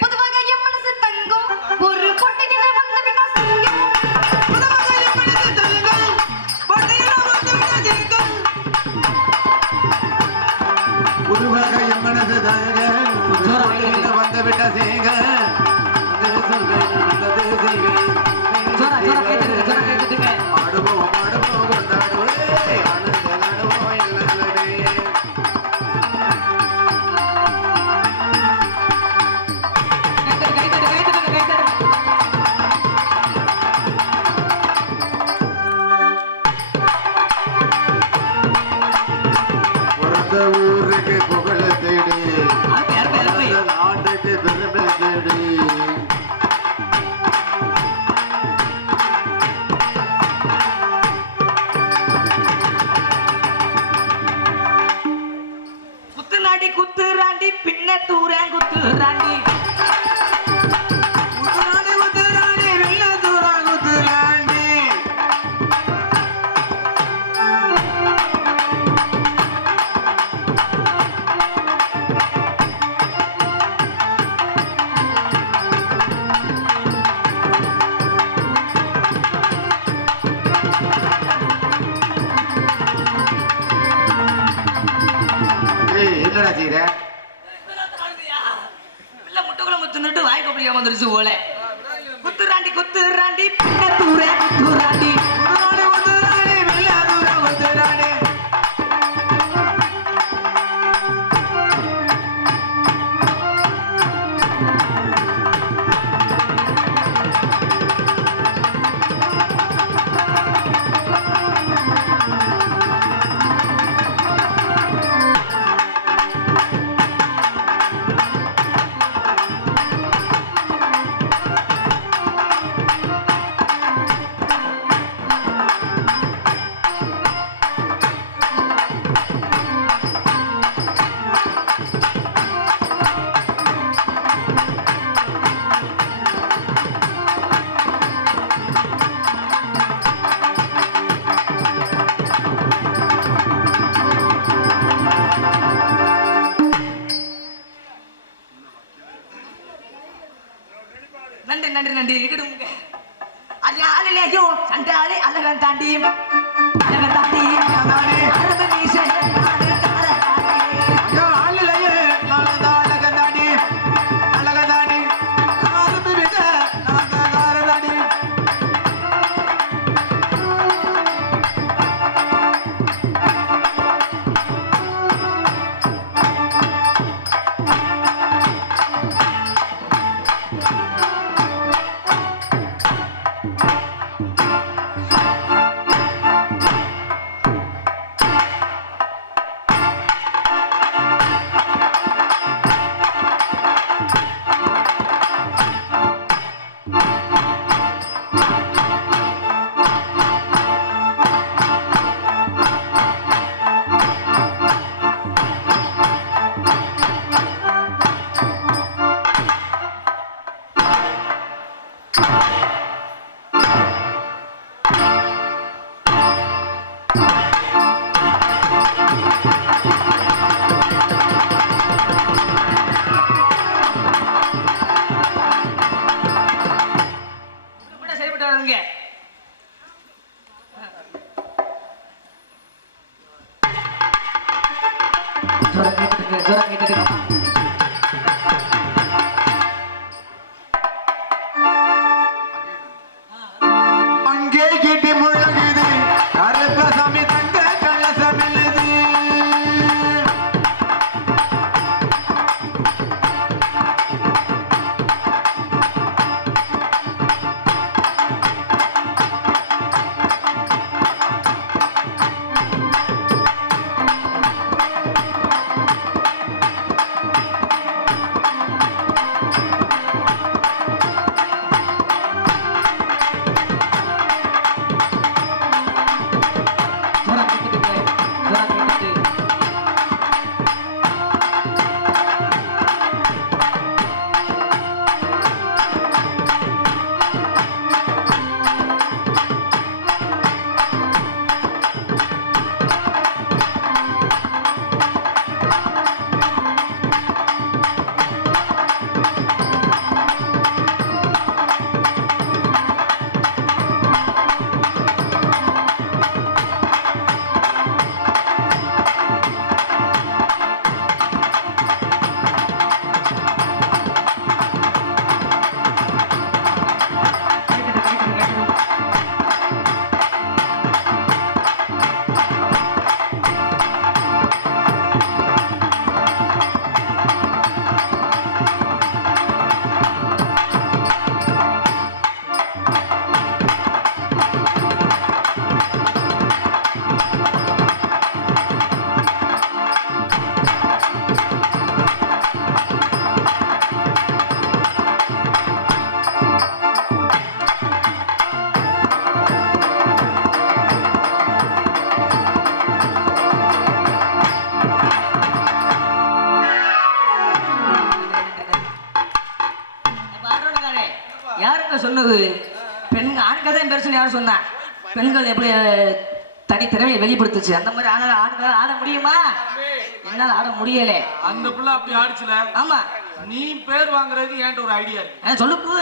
பொதுவாக என் மனசு தங்கம் ஒரு பொட்டையில வந்து விட்டா சிங்கம் பொதுவாக என் மனசு தங்கம் வந்து விட்டா சிங்கம் ஆடுவோம் ஆடுவோம் கொண்டாடுவோம் ஆடுவோம் ஊருக்கு புகழ தேடி நாட்டுக்கு பெருமை தேடி குத்துநாடி குத்துராண்டி பின்ன தூரன் குத்துராண்டி என்னடா செய்யற முட்டுக்குள்ள முத்துனுட்டு வாய் கொப்பளியா வந்துருச்சு போல குத்துராண்டி குத்துராண்டி பின்ன தூரன் குத்துராண்டி நன்றி நன்றி நன்றி இருக்கட்டும் அது ஆளிலேயோ சண்டாளி அழகன் தாண்டி அழகன் தாண்டி அரபு மீசன் யாருங்க சொன்னது? பெண்கள் ஆண்கள் தான் பெருசுன்னு யாரும் சொன்னா? பெண்கள் எப்படி தனி திறமையை வெளிப்படுத்துச்சு அந்த மாதிரி ஆண்கள் ஆட முடியுமா? என்னால ஆட முடியல. அந்த பிள்ளை அப்படி ஆடிச்சுல. ஆமா, நீ பேர் வாங்குறதுக்கு என்கிட்ட ஒரு ஐடியா இருக்கு. சொல்லுப்பு.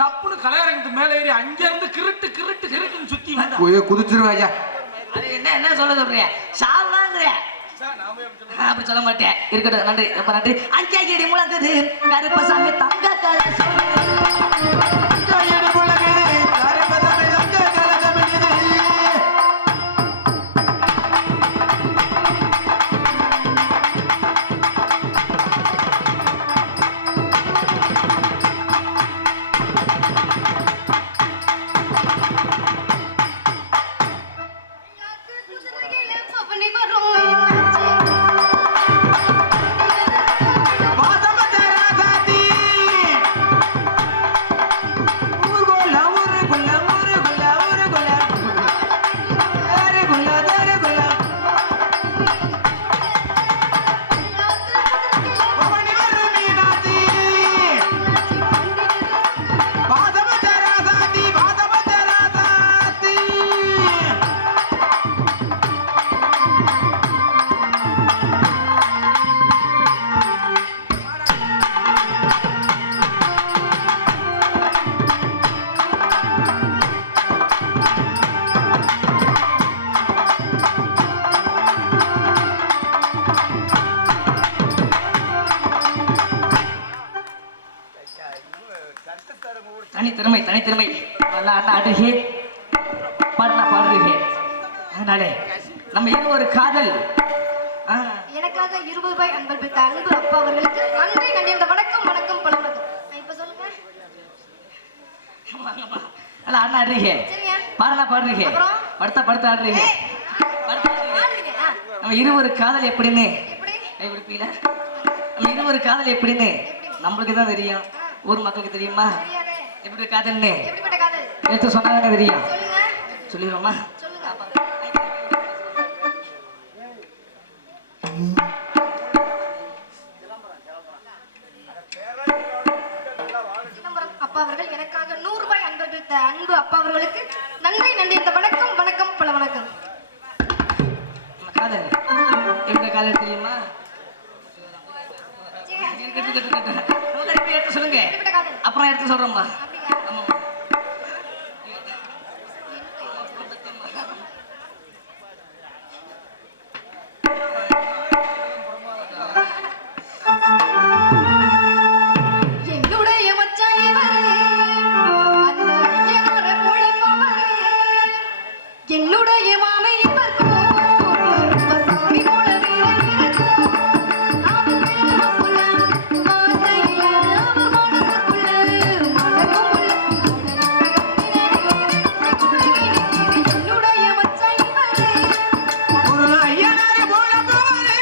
தப்புன்னு கலையரங்கத்து மேல ஏறி அங்க இருந்து கிருட்டு கிருட்டு கிருட்டுன்னு சுத்தி வந்தா குதிச்சிருவாயா? அது என்ன சொல்றீங்க? சாவுலாங்கிற அப்படி சொல்ல மாட்டேன். இருக்கட்டும், நன்றி, ரொம்ப நன்றி. அஞ்சடி முழங்குது கருப்பசாமி தங்க சொப்பனை வரும் தனித்திறமை நல்லா ஆடுகே பாடுறீங்க. அதனாலே நம்ம இது ஒரு காதல். எனக்காக 20 ரூபாய் அன்பளித்த அன்பு அப்பா அவர்களுக்கு நன்றி நன்றி. இந்த வணக்கம் வணக்கம் பல வணக்கம். இப்ப சொல்லுங்க. நல்லா ஆடுறீங்க, பாடுறீங்க, படுத்த ஆடுறீங்க. நம்ம இருவரு காதல் எப்படின்னு கைவிடுப்பீங்களா? நம்ம இருவரு காதல் எப்படின்னு நம்மளுக்கு தான் தெரியும். ஊர் மக்களுக்கு தெரியுமா எப்படி காதல்னு? எடுத்து சொன்னாங்க தெரியும். சொல்லிடுவோமா? அப்பா அவர்கள் எனக்காக 100 ரூபாய் அன்பளித்த அன்பு அப்பா அவர்களுக்கு நன்றி நன்றி. இந்த வணக்கம் வணக்கம் பல வணக்கம். காதல் எப்படி காதல் தெரியுமா? எடுத்து சொல்லுங்க, அப்புறம் எடுத்து சொல்றோம்மா. என்னுடைய மச்சான் இவரு, அந்த ஐயனாரை போல பவரு. என்னுடைய மாமை இவர் சாமி போல இருக்கும். அவர் பேரப்புல ஆசையில அவர் மனசுக்குள்ள மனமும் என்னுடைய மச்சான் இவரு, ஒரு ஐயனாரை போல பவரு.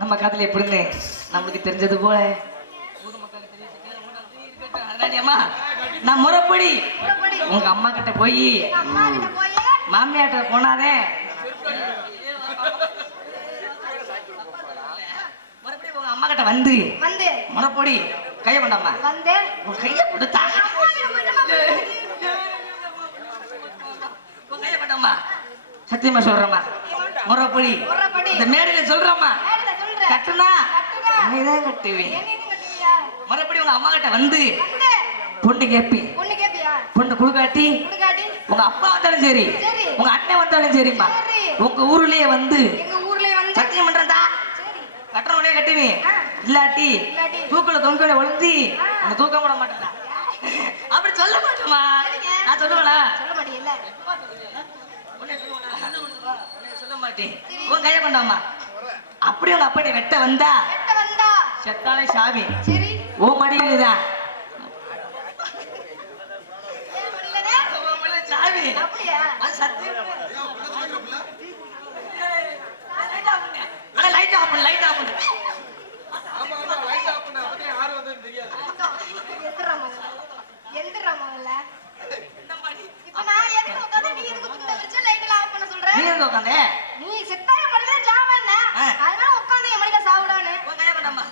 நம்ம காதல் எப்படின்னு நம்மளுக்கு தெரிஞ்சது போல ஊர் மக்களுக்கு தெரியும். நான் முறைப்படி முறைப்படி. உங்க அம்மா கிட்ட போய் எங்க அம்மா கிட்ட போய் மாமியாட்ட போனாதே முறைப்படி உங்க அம்மா கிட்ட வந்து வந்து முறைப்படி கைய கொண்டாமா வந்து உன் கைய கொடுத்தா அம்மா கிட்ட போயிட்டு உன் கைய கொண்டாமா சத்தியமா சொல்றேம்மா முறைப்படி முறைப்படி. இந்த மேடையில சொல்றேம்மா மேடையில சொல்றேன். கட்டுனா கட்டுனா. உன்னைதான் கட்டுவேன் என்னையும் கட்டுவியா? முறைப்படி உங்க அம்மா கிட்ட வந்து வந்து பொண்ணு கேப்பேன் பொண்ணு கேப்பியா? பொண்ணு குடுக்காட்டி குடுக்காட்டி உங்க அப்பா வந்தாலும் சரி சரி. உங்க அண்ணன் வந்தாலும் சரிம்மா சரி. உங்க ஊர்லயே வந்து எங்க ஊர்லயே வந்து சத்தியம் பண்றதா சரி. கட்டுறவனே கட்டுவேன் ஆ. இல்லாட்டி இல்லாட்டி தூக்கல தொங்கல ஒளிஞ்சி ஆ. உன்னை தூக்க விட மாட்டேன்டா அப்படி சொல்ல மாட்டேமா சரிங்க. நான் சொல்லுவேனா சொல்ல மாட்டீங்கல்ல? உன்னை சொல்ல மாட்டேன் உன் கைய கொண்டாமா அப்படி உங்க அப்பா வெட்ட வந்தா வெட்ட வந்தா செத்தாலே சாவி சரி. ஓ மடியில்தான் ஏன் முடியலனே? சாவி அப்படியா? அது சத்தியம் லைட் ஆஃப் பண்ணு லைட் ஆஃப் பண்ணு எந்திரா மகள. எந்திரா மகள. இப்ப நான் எதுக்கு உட்கார்ந்து நீ எதுக்கு குத்த வச்சு லைட் எல்லாம் ஆஃப் பண்ண சொல்ற? நீ எங்க உட்காந்து நீ செத்தாய மடியில சாவன்னா ஆ. அதனால உட்கார்ந்து என் மடியில சாவுடான்னு. உன் கைய கொண்டாமா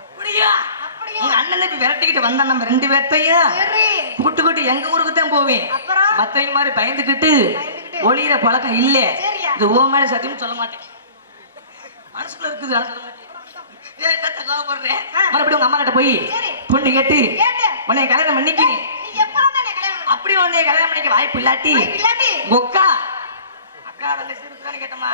அப்படியா அப்படியா? உங்க அண்ணன் இப்ப விரட்டிக்கிட்டு வந்தா நம்ம ரெண்டு பேர்த்தையும் சரி. கூட்டு கூட்டி எங்க ஊருக்கு தான் போவேன் அப்புறம் மத்தவங்க மாதிரி பயந்துக்கிட்டு பயந்துக்கிட்டு. ஒளியிற பழக்கம் இல்ல சரியா? இது ஓ மேல சத்தியம் சொல்ல மாட்டேன் மனசுக்குள்ள இருக்குது ஆனா சொல்ல மாட்டேன் ஏன் என்னத்த கோவப்படுறேன்? ஆ. மறுபடியும் உங்க அம்மா கிட்ட போய் சரி. பொண்ணு கேட்டு கேட்டு. உன்னை கல்யாணம் பண்ணிக்கிறேன் நீ எப்ப வந்தா என்ன கல்யாணம் பண்ண? அப்படி உன்னை கல்யாணம் பண்ணிக்க வாய்ப்பு இல்லாட்டி வாய்ப்பு இல்லாட்டி உங்க அக்கா அக்கா வந்து சிறுத்தானே கேட்டமா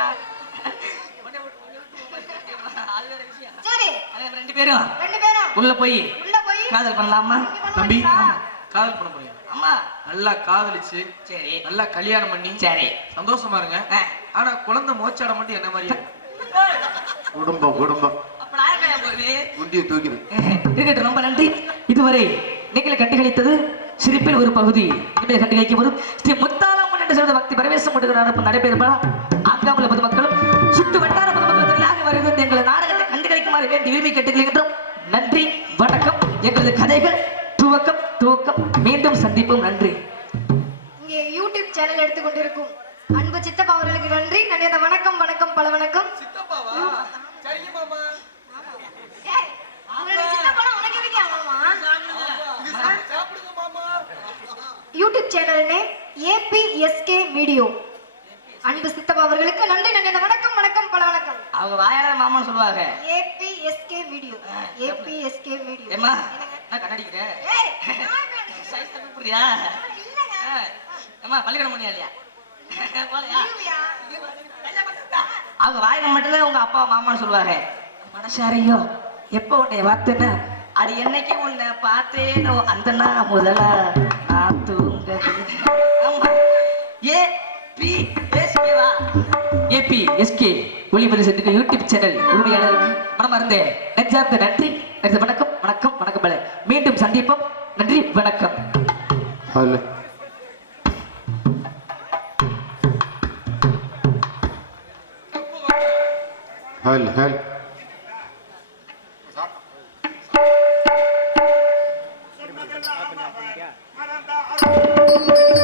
அது வேற விஷயம் சரி. அதே ரெண்டு பேரும் ரெண்டு பேரும் உள்ள போய் உள்ள போய் காதல் பண்ணலாமா இங்க பண்ண தம்பி மாட்டீங்களா? காதல் பண்ண முடியும் அம்மா நல்லா காதலிச்சு சரி நல்லா கல்யாணம் பண்ணி சரி சந்தோஷமா இருங்க ஆ. ஆனா குழந்தை மோச்சாட மட்டும் என்ன மாதிரியா குடும்பம் குடும்பம் அப்ப நான் என்ன போகுது முந்திய தூக்கிடு இருக்கட்டும் ரொம்ப நன்றி இதுவரை நீங்கள் கண்டுகளித்தது சிரிப்பில் ஒரு பகுதி நீங்கள் கண்டுகளிக்கும் போது ஸ்ரீ முத்தாலம்மன் என்று சொல்வது பக்தி பரவேசம் நடப்பு நடைபெறும்பா ஆக்காமல பொதுமக்களும் சுட்டு வட்டார பொதுமக்களும் வருகிறது எங்கள் நாடகத்தை கண்டுகளிக்குமாறு வேண்டி விரும்பி கேட்டுக்கொள்கின்றோம் நன்றி வணக்கம் எங்களது கதைகள் துவக்கம் துவக்கம் மீண்டும் சந்திப்போம் நன்றி இங்கே யூடியூப் சேனல் எடுத்துக்கொண்டிருக்கும் அன்பு சித்தப்பா அவர்களுக்கு நன்றி நன்றி. அந்த வணக்கம் வணக்கம் பல வணக்கம். ஏய், உங்களுடைய சித்தப்பானா உனக்கு எதுக்கு மாமா? YouTube channel name ABSK video. அன்பு சித்தப்பா அவர்களுக்கு நன்றி நன்றி. அந்த வணக்கம் வணக்கம் பல வணக்கம். அவங்க வாயால மாமான்னு சொல்லுவாங்க ஏபிஎஸ்கே வீடியோ. ஏபிஎஸ்கே வீடியோ. ஏமா நான் கண்ணடிக்கிறேன் ஏய், சைஸ் புரியா இல்லங்க. ஏமா பள்ளிக்கூடம் பண்ணியா இல்லையா போலையா இல்லையா? அவங்க வாயில மட்டும்தான் உங்க அப்பா மாமான்னு சொல்லுவாங்க மனசாரையோ எப்ப உன்னை பார்த்தேன்னா அது என்னைக்கு உன்னை பார்த்தேனோ அந்த நான் முதல்ல நான் தூங்க ஆமா ஏபிஎஸ்கேவா ஏபிஎஸ்கே ஒளிபரிசத்துக்கு யூடியூப் சேனல் உரிமையாளர் மனமார்ந்த நெஞ்சார்ந்த நன்றி நன்றி வணக்கம் வணக்கம் வணக்கம் பல மீண்டும் சந்திப்போம் நன்றி வணக்கம் ஹலோ ஹல் ஹல் Thank you.